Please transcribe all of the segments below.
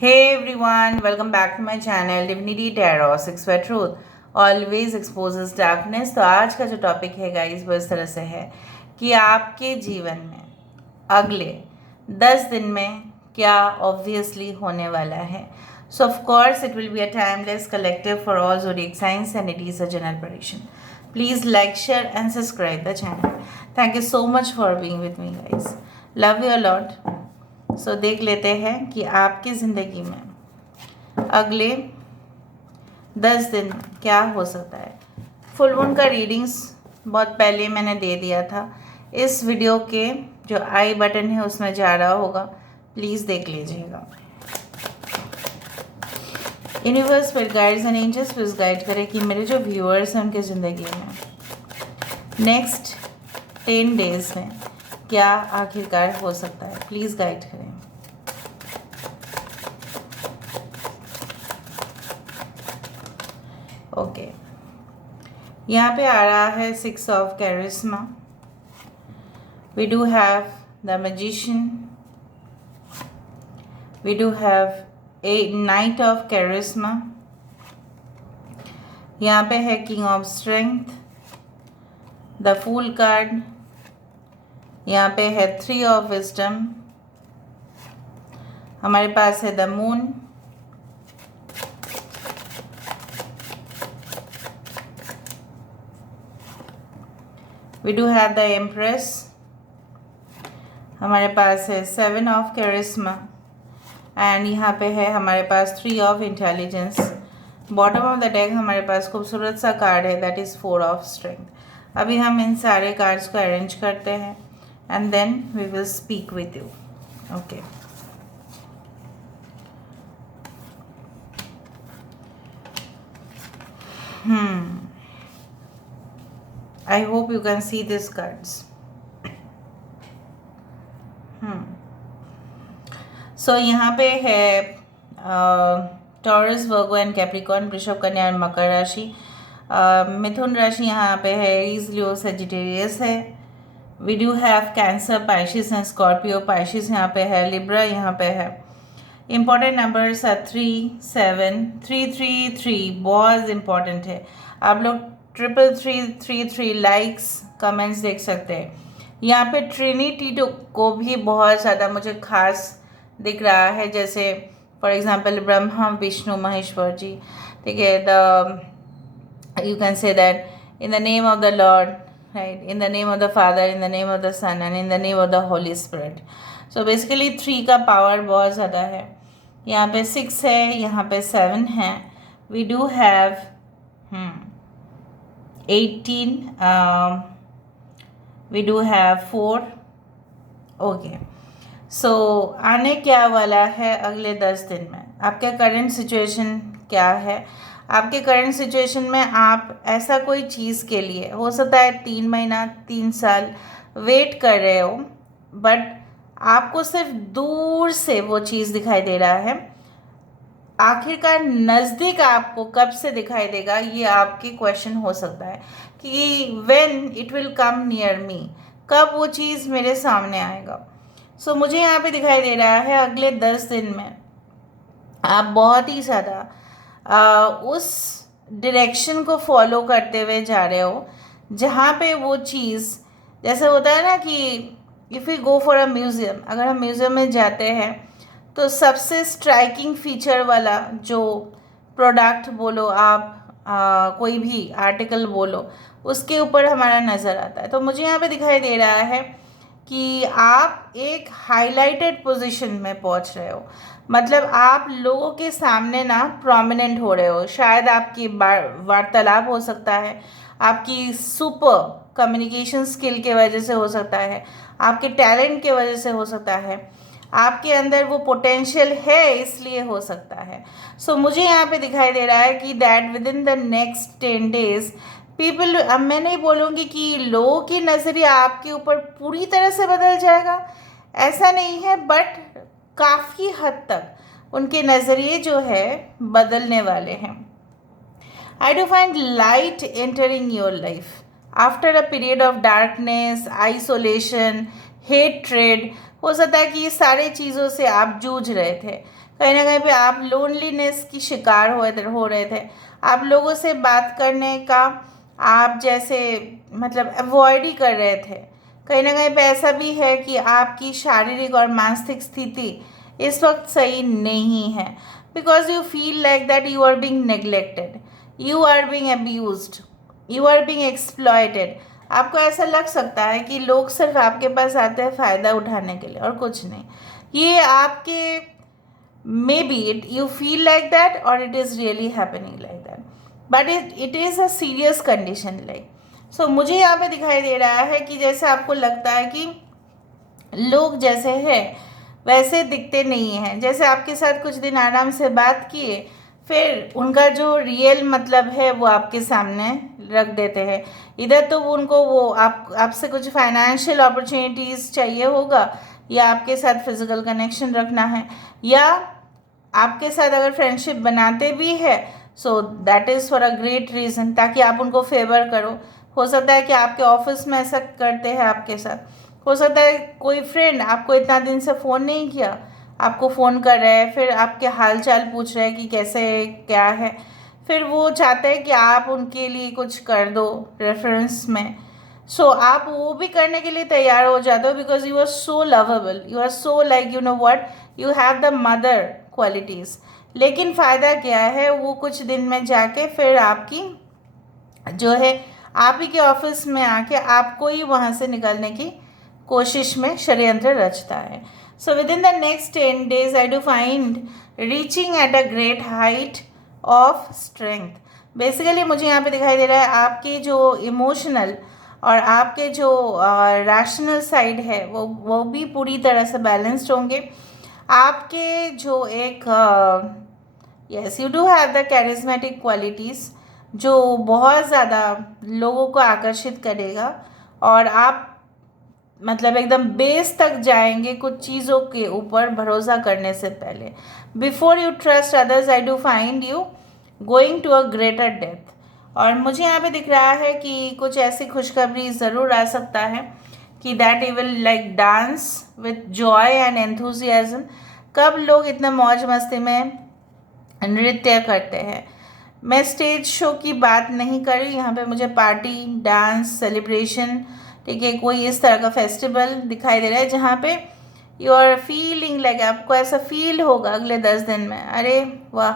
Hey everyone, welcome back to my channel Divinity Tarot 6 where truth always exposes darkness। तो आज का जो topic है गाइस वो इस तरह से है कि आपके जीवन में अगले 10 दिन में क्या ऑब्वियसली होने वाला है। सो of course it will be a timeless collective for all zodiac signs and it is a general prediction. Please like, share and subscribe the channel. Thank you so much for being with me guys. Love you a lot. सो देख लेते हैं कि आपकी ज़िंदगी में अगले 10 दिन क्या हो सकता है। फुल मून का रीडिंग्स बहुत पहले मैंने दे दिया था, इस वीडियो के जो आई बटन है उसमें जा रहा होगा, प्लीज़ देख लीजिएगा। यूनिवर्स पर guides and angels please guide करें कि मेरे जो व्यूअर्स हैं उनकी ज़िंदगी में नेक्स्ट 10 डेज़ में क्या आखिरकार हो सकता है, प्लीज़ गाइड करें। ओके, यहाँ पे आ रहा है 6 of charisma. We do have the magician, we do have a knight of charisma. यहाँ पे है king of strength, the fool card. यहाँ पे है 3 ऑफ विजडम, हमारे पास है the moon, we do have the empress, हमारे पास है 7 ऑफ कैरिस्मा एंड यहाँ पे है हमारे पास 3 of intelligence. Bottom of the deck हमारे पास खूबसूरत सा कार्ड है दैट इज़ 4 ऑफ स्ट्रेंथ। अभी हम इन सारे कार्ड्स को अरेंज करते हैं and then we will speak with you. Okay, I hope you can see these cards. So यहाँ पे है टॉरस, वर्गो एंड कैप्रिकॉर्न, वृषभ, कन्या और मकर राशि। मिथुन राशि यहाँ पे है एरीज, लियो, सेजिटेरियस है। We do have Cancer, Pisces and Scorpio. Pisces यहाँ पे है, लिब्रा यहाँ पे है। इम्पॉर्टेंट नंबर्स है 3, 7, 3, 3, 3 बहुत इम्पॉर्टेंट है। आप लोग 333 लाइक्स कमेंट्स देख सकते हैं। यहाँ पे ट्रिनिटी को भी बहुत ज़्यादा मुझे खास दिख रहा है, जैसे फॉर एग्जांपल ब्रह्मा, विष्णु, महेश्वर जी। ठीक है, the you can say that in the name of the Lord, right, in the name of the Father, in the name of the Son and in the name of the Holy Spirit. So basically 3 का power बहुत ज़्यादा है। यहाँ पे 6 है, यहाँ पे 7 है। We do have 18, we do have 4. Okay, so आने क्या वाला है अगले 10 दिन में, आपके करंट सिचुएशन क्या है। आपके करंट सिचुएशन में आप ऐसा कोई चीज़ के लिए हो सकता है 3 महीना 3 साल वेट कर रहे हो, बट आपको सिर्फ दूर से वो चीज़ दिखाई दे रहा है। आखिरकार नज़दीक आपको कब से दिखाई देगा, ये आपके क्वेश्चन हो सकता है कि when it will come near me, कब वो चीज़ मेरे सामने आएगा। सो मुझे यहाँ पे दिखाई दे रहा है अगले 10 दिन में आप बहुत ही ज़्यादा उस डायरेक्शन को फॉलो करते हुए जा रहे हो जहाँ पे वो चीज़, जैसे होता है ना कि if you go for a museum, अगर हम म्यूज़ियम में जाते हैं तो सबसे स्ट्राइकिंग फीचर वाला जो प्रोडक्ट बोलो आप, कोई भी आर्टिकल बोलो, उसके ऊपर हमारा नज़र आता है। तो मुझे यहाँ पे दिखाई दे रहा है कि आप एक हाईलाइटेड पोजीशन में पहुँच रहे हो, मतलब आप लोगों के सामने ना प्रोमिनेंट हो रहे हो। शायद आपकी वार्तालाप हो सकता है, आपकी सुपर कम्युनिकेशन स्किल के वजह से हो सकता है, आपके टैलेंट के वजह से हो सकता है, आपके अंदर वो पोटेंशियल है इसलिए हो सकता है। सो मुझे यहाँ पे दिखाई दे रहा है कि that with in the next 10 days people, अब मैं नहीं बोलूँगी कि लोगों की नज़रिया आपके ऊपर पूरी तरह से बदल जाएगा, ऐसा नहीं है, बट काफ़ी हद तक उनके नज़रिए जो है बदलने वाले हैं। आई do find light entering your life after a period of darkness, isolation, hatred. हो सकता है कि ये सारे चीज़ों से आप जूझ रहे थे, कहीं ना कहीं पे आप लोनलीनेस की शिकार हो रहे थे। आप लोगों से बात करने का आप जैसे मतलब अवॉइड ही कर रहे थे। कहीं ना कहीं पे ऐसा भी है कि आपकी शारीरिक और मानसिक स्थिति इस वक्त सही नहीं है, because you feel like that you are being neglected, you are being abused, you are being exploited. आपको ऐसा लग सकता है कि लोग सिर्फ आपके पास आते हैं फ़ायदा उठाने के लिए और कुछ नहीं। ये आपके may be it you feel like that और it is really happening like that, but it is a serious condition like. So मुझे यहाँ पे दिखाई दे रहा है कि जैसे आपको लगता है कि लोग जैसे हैं वैसे दिखते नहीं हैं। जैसे आपके साथ कुछ दिन आराम से बात किए, फिर उनका जो रियल मतलब है वो आपके सामने रख देते हैं। इधर तो उनको वो आपसे कुछ फाइनेंशियल अपॉर्चुनिटीज़ चाहिए होगा, या आपके साथ फिजिकल कनेक्शन रखना है, या आपके साथ अगर फ्रेंडशिप बनाते भी है so that is for a great reason, ताकि आप उनको फेवर करो। हो सकता है कि आपके ऑफिस में ऐसा करते हैं आपके साथ। हो सकता है कोई फ्रेंड आपको इतना दिन से फ़ोन नहीं किया, आपको फ़ोन कर रहा है, फिर आपके हाल चाल पूछ रहे हैं कि कैसे क्या है। फिर वो चाहते हैं कि आप उनके लिए कुछ कर दो रेफरेंस में। सो आप वो भी करने के लिए तैयार हो जाते हो, because you are so lovable, you are so like you know what, you have the mother qualities. लेकिन फ़ायदा क्या है, वो कुछ दिन में जाके फिर आपकी जो है आप ही के ऑफिस में आके आपको ही वहाँ से निकलने की कोशिश में षड्यंत्र रचता है। So with in the next 10 days I do find reaching at a great height of strength. Basically मुझे यहाँ पे दिखाई दे रहा है आपकी जो इमोशनल और आपके जो रैशनल साइड है वो भी पूरी तरह से बैलेंस्ड होंगे। आपके जो एक yes you do have the charismatic qualities जो बहुत ज़्यादा लोगों को आकर्षित करेगा, और आप मतलब एकदम बेस तक जाएंगे कुछ चीज़ों के ऊपर भरोसा करने से पहले। Before you trust others I do find you going to a greater depth. और मुझे यहाँ पे दिख रहा है कि कुछ ऐसी खुशखबरी ज़रूर आ सकता है कि that you will like dance with Joy and enthusiasm. कब लोग इतना मौज मस्ती में नृत्य करते हैं। मैं स्टेज शो की बात नहीं कर रही यहाँ पे, मुझे पार्टी डांस सेलिब्रेशन, ठीक है, कोई इस तरह का फेस्टिवल दिखाई दे रहा है जहाँ पे यू आर फीलिंग लाइक आपको ऐसा फील होगा अगले 10 दिन में, अरे वाह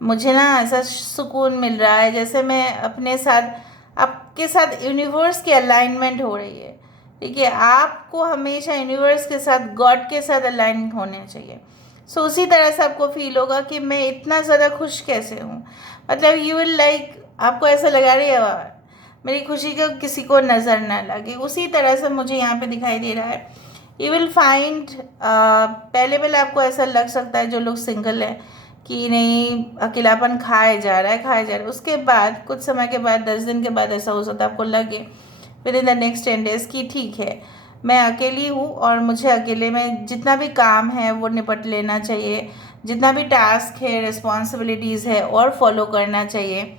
मुझे ना ऐसा सुकून मिल रहा है जैसे मैं अपने साथ आपके साथ यूनिवर्स की अलाइनमेंट हो रही है। ठीक है, आपको हमेशा यूनिवर्स के साथ गॉड के साथ अलाइन होने चाहिए। सो उसी तरह से आपको फील होगा कि मैं इतना ज़्यादा खुश कैसे हूँ। मतलब यू विल लाइक आपको ऐसा लगा रही है मेरी खुशी को किसी को नज़र ना लगे। उसी तरह से मुझे यहाँ पे दिखाई दे रहा है यू विल फाइंड पहले पहले आपको ऐसा लग सकता है जो लोग सिंगल है कि नहीं अकेलापन खाया जा रहा है, उसके बाद कुछ समय के बाद 10 दिन के बाद ऐसा हो सकता है आपको लगे with in the next 10 days कि ठीक है मैं अकेली हूँ और मुझे अकेले में जितना भी काम है वो निपट लेना चाहिए, जितना भी टास्क है रिस्पॉन्सिबिलिटीज़ है और फॉलो करना चाहिए,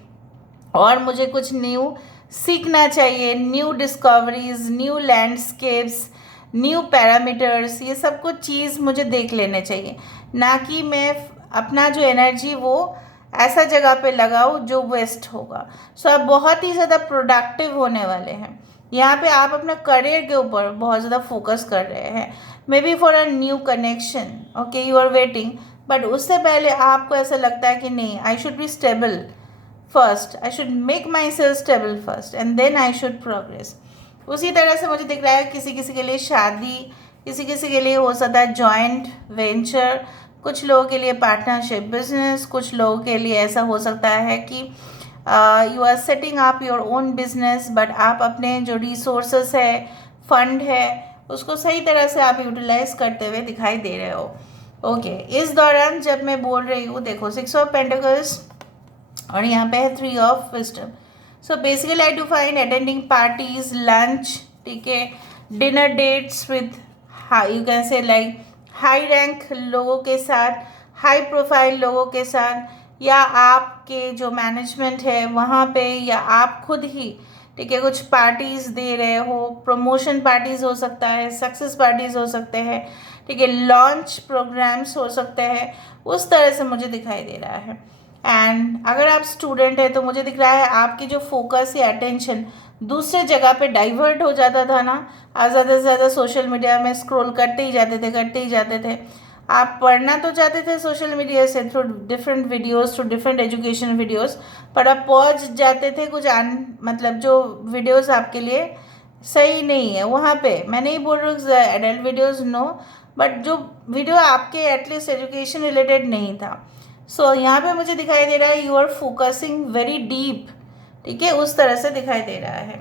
और मुझे कुछ न्यू सीखना चाहिए, new discoveries, new landscapes, new parameters, ये सब कुछ चीज़ मुझे देख लेने चाहिए, ना कि मैं अपना जो एनर्जी वो ऐसा जगह पे लगाऊँ जो वेस्ट होगा। सो आप बहुत ही ज़्यादा प्रोडक्टिव होने वाले हैं। यहाँ पे आप अपना करियर के ऊपर बहुत ज़्यादा फोकस कर रहे हैं, maybe for a new connection, okay you are waiting, but उससे पहले आपको ऐसा लगता है कि नहीं I should be stable first, I should make myself stable first and then I should progress. उसी तरह से मुझे दिख रहा है किसी किसी के लिए शादी, किसी किसी के लिए हो सकता है जॉइंट वेंचर, कुछ लोगों के लिए पार्टनरशिप बिजनेस, कुछ लोगों के लिए ऐसा हो सकता है कि you are setting up your own business, but आप अपने जो रिसोर्सेस है फंड है उसको सही तरह से आप यूटिलाइज करते हुए दिखाई दे रहे हो। ओके इस दौरान जब मैं बोल रही हूँ देखो 6 ऑफ पेंटिकल्स और यहाँ पे है 3 of wisdom. So basically I do find attending parties lunch, ठीक है, dinner dates with high you can say like high rank लोगों के साथ, हाई प्रोफाइल लोगों के साथ, या आपके जो मैनेजमेंट है वहाँ पे, या आप खुद ही, ठीक है, कुछ पार्टीज़ दे रहे हो, प्रमोशन पार्टीज़ हो सकता है, सक्सेस पार्टीज़ हो सकते हैं, ठीक है, लॉन्च प्रोग्राम्स हो सकते हैं, उस तरह से मुझे दिखाई दे रहा है। एंड अगर आप स्टूडेंट हैं तो मुझे दिख रहा है आपकी जो फोकस या अटेंशन दूसरे जगह पे डाइवर्ट हो जाता था ना, आप ज़्यादा से ज़्यादा सोशल मीडिया में स्क्रॉल करते ही जाते थे। आप पढ़ना तो चाहते थे सोशल मीडिया से through different videos, through different education videos, पर आप पहुंच जाते थे कुछ मतलब जो वीडियोस आपके लिए सही नहीं है वहाँ पे। मैं नहीं बोल रही हूँ एडल्ट वीडियोस नो, बट जो वीडियो आपके एटलीस्ट एजुकेशन रिलेटेड नहीं था। सो यहाँ पे मुझे दिखाई दे रहा है you are focusing very deep, ठीक है, उस तरह से दिखाई दे रहा है,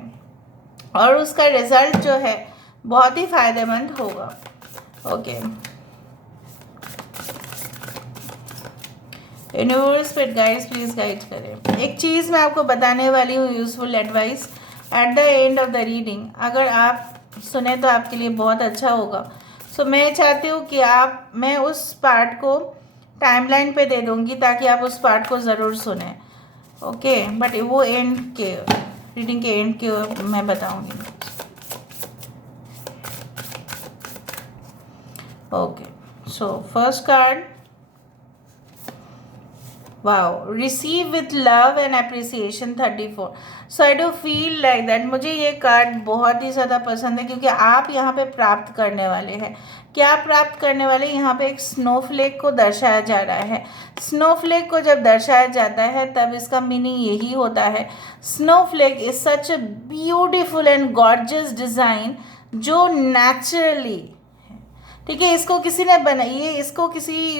और उसका रिजल्ट जो है बहुत ही फायदेमंद होगा। Okay, universe fit guides please guide करें। एक चीज़ मैं आपको बताने वाली हूँ, useful advice at the end of the reading, अगर आप सुने तो आपके लिए बहुत अच्छा होगा। सो मैं चाहती हूँ कि मैं उस पार्ट को टाइमलाइन पे दे दूँगी ताकि आप उस पार्ट को ज़रूर सुने। ओके, बट वो एंड के रीडिंग के एंड के मैं बताऊँगी। Okay, so first card, wow, receive with love and appreciation 34। So I do feel like that, मुझे ये कार्ड बहुत ही ज़्यादा पसंद है क्योंकि आप यहाँ पे प्राप्त करने वाले हैं। क्या प्राप्त करने वाले? यहाँ पे एक स्नोफ्लेक को दर्शाया जा रहा है। स्नोफ्लेक को जब दर्शाया जाता है तब इसका मीनिंग यही होता है, Snowflake is such a beautiful and gorgeous design जो नेचुरली, ठीक है, इसको किसी ने इसको किसी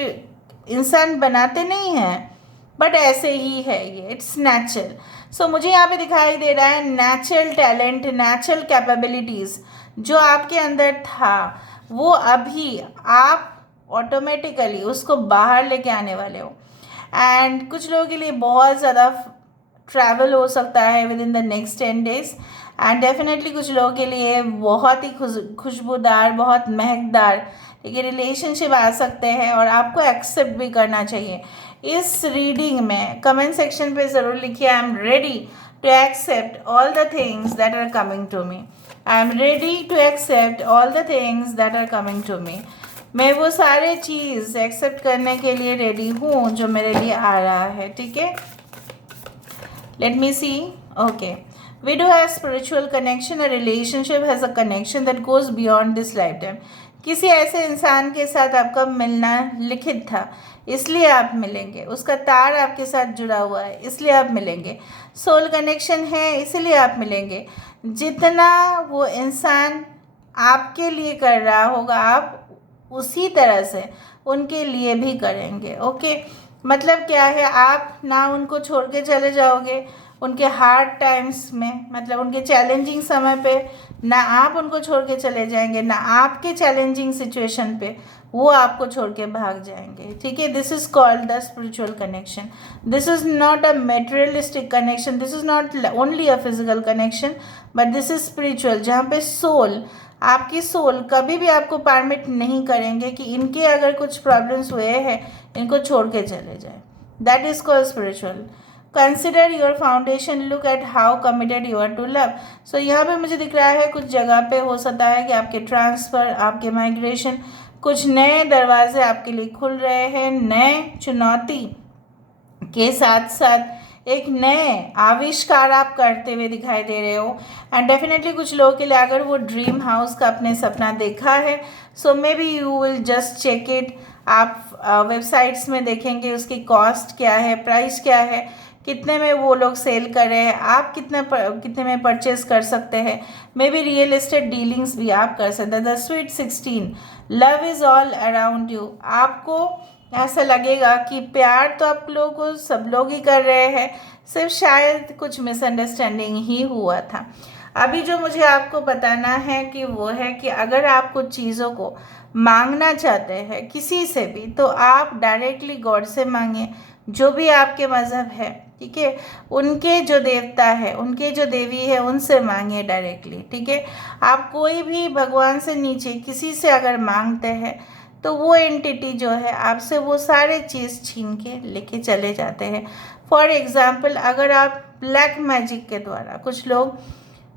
इंसान बनाते नहीं हैं, बट ऐसे ही है ये, इट्स नेचुरल। सो मुझे यहाँ पे दिखाई दे रहा है नेचुरल टैलेंट, नेचुरल कैपेबिलिटीज़ जो आपके अंदर था वो अभी आप ऑटोमेटिकली उसको बाहर लेके आने वाले हो। एंड कुछ लोगों के लिए बहुत ज़्यादा ट्रैवल हो सकता है with in the next 10 days, and definitely कुछ लोगों के लिए बहुत ही खुशबूदार, बहुत महकदार, ठीक है, रिलेशनशिप आ सकते हैं और आपको एक्सेप्ट भी करना चाहिए। इस रीडिंग में कमेंट सेक्शन पे ज़रूर लिखिए, I am ready to accept all the things that are coming to me, I am ready to accept all the things that are coming to me. मैं वो सारे चीज़ एक्सेप्ट करने के लिए रेडी हूँ जो मेरे लिए आ रहा है, ठीक है। Let me see, okay, we do have spiritual connection, a relationship has a connection that goes beyond this lifetime। किसी ऐसे इंसान के साथ आपका मिलना लिखित था इसलिए आप मिलेंगे, उसका तार आपके साथ जुड़ा हुआ है इसलिए आप मिलेंगे, सोल कनेक्शन है इसलिए आप मिलेंगे। जितना वो इंसान आपके लिए कर रहा होगा आप उसी तरह से उनके लिए भी करेंगे। ओके, मतलब क्या है, आप ना उनको छोड़ के चले जाओगे उनके हार्ड टाइम्स में, मतलब उनके चैलेंजिंग समय पे ना आप उनको छोड़ के चले जाएंगे, ना आपके चैलेंजिंग सिचुएशन पे वो आपको छोड़ के भाग जाएंगे, ठीक है। This is called the spiritual connection. This is not a materialistic connection, this is not only a physical connection, but this is spiritual, जहाँ पे सोल, आपकी सोल कभी भी आपको परमिट नहीं करेंगे कि इनके अगर कुछ प्रॉब्लम्स हुए हैं इनको छोड़ के चले जाए। That is called spiritual. Consider your foundation, look at how committed you are to love. So यहाँ पे मुझे दिख रहा है कुछ जगह पे हो सकता है कि आपके ट्रांसफ़र, आपके माइग्रेशन, कुछ नए दरवाजे आपके लिए खुल रहे हैं, नए चुनौती के साथ साथ एक नए आविष्कार आप करते हुए दिखाई दे रहे हो। एंड डेफिनेटली कुछ लोगों के लिए अगर वो ड्रीम हाउस का अपने सपना देखा है, so may be you will just check it. आप वेबसाइट्स में देखेंगे उसकी कॉस्ट क्या है, प्राइस क्या है, कितने में वो लोग सेल कर रहे हैं, आप कितने में परचेस कर सकते हैं। May be real estate dealings भी आप कर सकते हैं। The sweet 16, love is all around you. आपको ऐसा लगेगा कि प्यार तो आप लोगों को सब लोग ही कर रहे हैं, सिर्फ शायद कुछ मिसअंडरस्टैंडिंग ही हुआ था। अभी जो मुझे आपको बताना है कि वो है कि अगर आप कुछ चीज़ों को मांगना चाहते हैं किसी से भी तो आप डायरेक्टली गॉड से मांगिए, जो भी आपके मज़हब है, ठीक है, उनके जो देवता है, उनके जो देवी है उनसे मांगिए डायरेक्टली, ठीक है। आप कोई भी भगवान से नीचे किसी से अगर मांगते हैं तो वो एंटिटी जो है आपसे वो सारे चीज़ छीन के लेके चले जाते हैं। फॉर एग्ज़ाम्पल, अगर आप ब्लैक मैजिक के द्वारा, कुछ लोग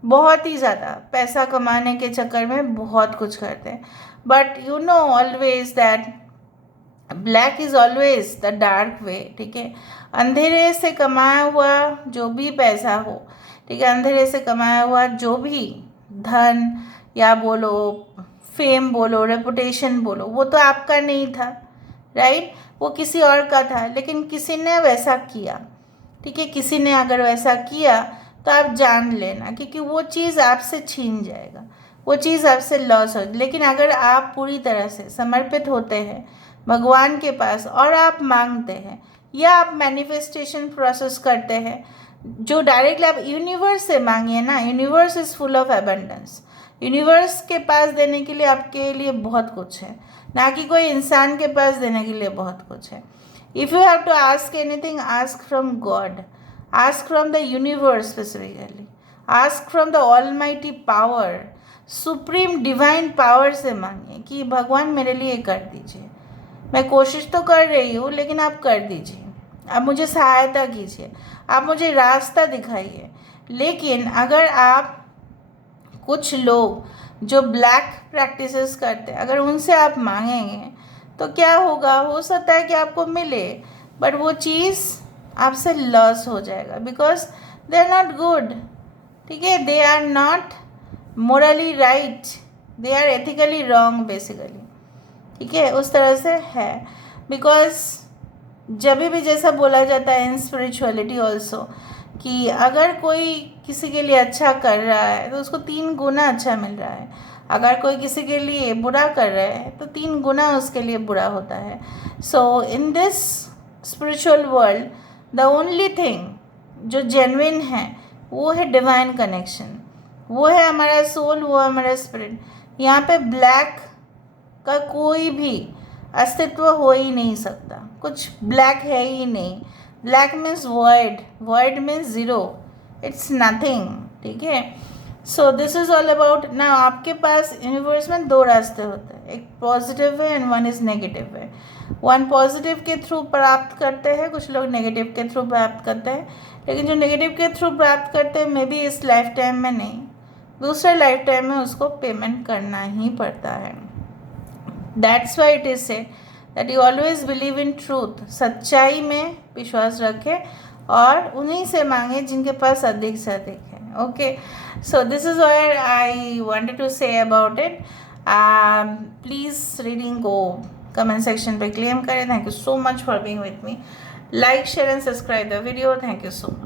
बहुत ही ज़्यादा पैसा कमाने के चक्कर में बहुत कुछ करते हैं, but you know always that black is always the dark way, ठीक है। अंधेरे से कमाया हुआ जो भी पैसा हो, ठीक है, अंधेरे से कमाया हुआ जो भी धन या बोलो फेम बोलो रेपुटेशन बोलो, वो तो आपका नहीं था, राइट, वो किसी और का था, लेकिन किसी ने वैसा किया, ठीक है, किसी ने अगर वैसा किया तो आप जान लेना, क्योंकि वो चीज़ आपसे छीन जाएगा, वो चीज़ आपसे लॉस हो। लेकिन अगर आप पूरी तरह से समर्पित होते हैं भगवान के पास और आप मांगते हैं या आप मैनिफेस्टेशन प्रोसेस करते हैं, जो डायरेक्टली आप यूनिवर्स से मांगिए ना, universe is full of abundance, universe के पास देने के लिए आपके लिए बहुत कुछ है, ना कि कोई इंसान के पास देने के लिए बहुत कुछ है। If you have to ask anything, ask from God, ask from the universe specifically, ask from the almighty power, supreme divine power से मांगिए कि भगवान मेरे लिए कर दीजिए, मैं कोशिश तो कर रही हूँ लेकिन आप कर दीजिए, आप मुझे सहायता कीजिए, आप मुझे रास्ता दिखाइए। लेकिन अगर आप कुछ लोग जो ब्लैक प्रैक्टिसेस करते हैं अगर उनसे आप मांगेंगे तो क्या होगा, हो सकता है कि आपको मिले, बट वो चीज़ आपसे लॉस हो जाएगा, because they are not good, ठीक है, they are not morally right, they are ethically wrong basically, ठीक है, उस तरह से है। बिकॉज जब भी जैसा बोला जाता है इन स्पिरिचुअलिटी ऑल्सो कि अगर कोई किसी के लिए अच्छा कर रहा है तो उसको 3 गुना अच्छा मिल रहा है, अगर कोई किसी के लिए बुरा कर रहा है तो 3 गुना उसके लिए बुरा होता है। So in this spiritual world the only thing जो जेन्युइन है वो है डिवाइन कनेक्शन, वो है हमारा सोल, वो है हमारा स्पिरिट। यहाँ पे ब्लैक का कोई भी अस्तित्व हो ही नहीं सकता, कुछ ब्लैक है ही नहीं। Black means void, void means zero, it's nothing, ठीक है। So this is all about ना। आपके पास यूनिवर्स में 2 रास्ते होते हैं, एक पॉजिटिव है एंड वन इज़ नेगेटिव है। वन पॉजिटिव के थ्रू प्राप्त करते हैं, कुछ लोग नेगेटिव के थ्रू प्राप्त करते हैं, लेकिन जो नेगेटिव के थ्रू प्राप्त करते हैं मे बी इस लाइफ टाइम में नहीं, दूसरे लाइफ टाइम में उसको पेमेंट करना ही पड़ता है। That's why it is said that you always believe in truth, सच्चाई में विश्वास रखें और उन्हीं से मांगे जिनके पास अधिक से अधिक है। Okay, so this is what I wanted to say about it. Please reading को कमेंट सेक्शन पे क्लेम करें। Thank you so much for being with me. Like share and subscribe the video. Thank you so much.